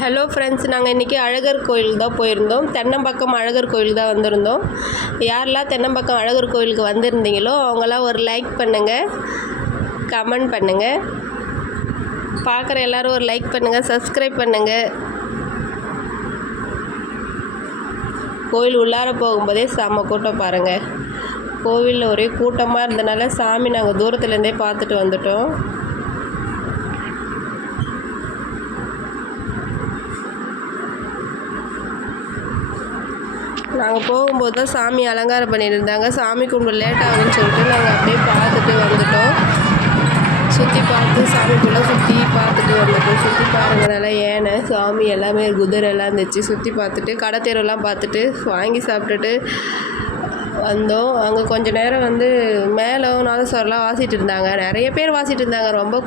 Hello friends நாங்கள் இன்றைக்கி அழகர் கோயில் தான் போயிருந்தோம். தென்னம்பக்கம் அழகர் கோயில் தான் வந்திருந்தோம். யாரெல்லாம் தென்னம்பக்கம் அழகர் கோயிலுக்கு வந்திருந்தீங்களோ அவங்களாம் ஒரு லைக் பண்ணுங்கள் கமெண்ட் பண்ணுங்கள் பார்க்குற எல்லோரும் ஒரு லைக் பண்ணுங்கள் சப்ஸ்கிரைப் பண்ணுங்கள் கோயில் உள்ளார போகும்போதே செம்ம கூட்டம் பாருங்கள் கோவிலில் ஒரே கூட்டமாக இருந்தனால சாமி நாங்கள் தூரத்துலேருந்தே பார்த்துட்டு வந்துட்டோம். நாங்கள் போகும்போது தான் சாமி அலங்காரம் பண்ணியிருந்தாங்க. சாமி கும்பிட லேட் ஆகுதுன்னு சொல்லிட்டு நாங்கள் அப்படியே பார்த்துட்டு வந்துட்டோம். சுற்றி பார்த்து ஃபுல்லாக சுற்றி பார்த்துட்டு வந்துட்டோம். சுற்றி பாருங்க ஏனை சாமி எல்லாமே குதிரை எல்லாம் இருந்துச்சு. சுற்றி பார்த்துட்டு கடை தெருவெல்லாம் பார்த்துட்டு வாங்கி சாப்பிட்டுட்டு வந்தோம். அங்கே கொஞ்ச நேரம் வந்து மேலே நாதஸ்வரெலாம் வாசிட்டு இருந்தாங்க. நிறைய பேர் வாசிட்டு இருந்தாங்க. ரொம்ப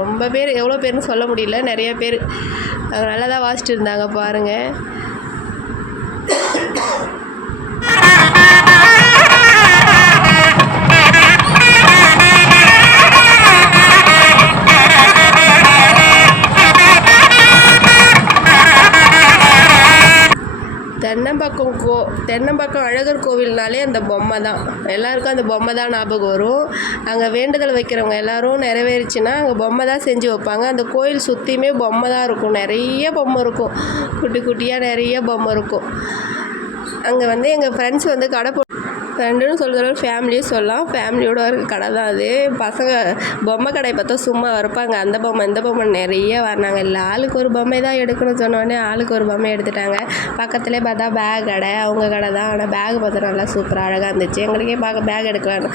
ரொம்ப பேர் எவ்வளோ பேர்னு சொல்ல முடியல. நிறைய பேர் நல்லா தான் வாசிட்டு இருந்தாங்க பாருங்கள் தென்னம்பாக்கம் கோ தென்னம்பாக்கம் அழகர் கோவில்னாலே அந்த பொம்மை தான். எல்லாருக்கும் அந்த பொம்மை தான் ஞாபகம் வரும். அங்கே வேண்டுதல் வைக்கிறவங்க எல்லாரும் நிறைவேறுச்சுன்னா அங்கே பொம்மை தான் செஞ்சு வைப்பாங்க. அந்த கோயில் சுற்றியுமே பொம்மை தான் இருக்கும். நிறைய பொம்மை இருக்கும். குட்டி குட்டியாக நிறைய பொம்மை இருக்கும். அங்கே வந்து எங்கள் ஃப்ரெண்ட்ஸ் வந்து கடை போ ஃப்ரெண்டுன்னு சொல்கிற ஃபேமிலியும் சொல்லலாம். ஃபேமிலியோட ஒரு கடை தான் அது. பசங்க பொம்மை கடை பார்த்தா சும்மா இருப்பாங்க அந்த பொம்மை இந்த பொம்மை நிறைய வரணாங்க இல்லை ஆளுக்கு ஒரு பொம்மை தான் எடுக்கணும்னு சொன்னோடனே ஆளுக்கு ஒரு பொம்மை எடுத்துட்டாங்க. பக்கத்துலேயே பார்த்தா பேக் கடை அவங்க கடை தான். ஆனால் பேக் பார்த்தா நல்லா சூப்பராக அழகாக இருந்துச்சு. எங்களுக்கே பார்க்க பேக் எடுக்கலாம்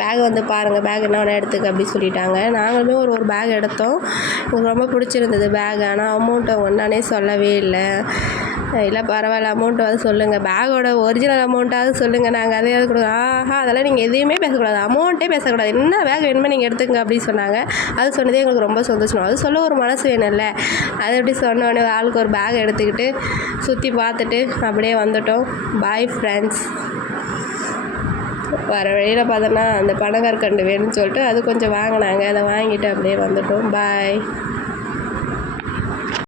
பேக் வந்து பாருங்கள் பேக் என்ன வேணால் எடுத்துக்க அப்படி சொல்லிட்டாங்க. நாங்களுமே ஒரு ஒரு பேக் எடுத்தோம். எனக்கு ரொம்ப பிடிச்சிருந்தது பேக் ஆனால் அமௌண்ட் அவங்க என்னன்னே சொல்லவே இல்லை. இல்லை பரவாயில்ல அமௌண்ட்டாவது சொல்லுங்கள் பேக்கோட ஒரிஜினல் அமௌண்ட்டாவது சொல்லுங்கள் நாங்கள் அதையாவது கொடுக்குறோம். ஆஹா அதெல்லாம் நீங்கள் எதுவுமே பேசக்கூடாது. அமௌண்ட்டே பேசக்கூடாது. என்ன பேக் வேணுமோ நீங்கள் எடுத்துக்கங்க அப்படின்னு சொன்னாங்க. அது சொன்னதே எங்களுக்கு ரொம்ப சந்தோஷம். அது சொல்ல ஒரு மனசு வேணும்ல. அது எப்படி சொன்னோடனே ஆளுக்கு ஒரு பேக் எடுத்துக்கிட்டு சுற்றி பார்த்துட்டு அப்படியே வந்துட்டோம். பாய் ஃப்ரெண்ட்ஸ் வர வழியில் பார்த்தோன்னா அந்த பனங்கற்கண்டு வேணும்னு சொல்லிட்டு அது கொஞ்சம் வாங்கினாங்க. அதை வாங்கிட்டு அப்படியே வந்துட்டோம். பாய்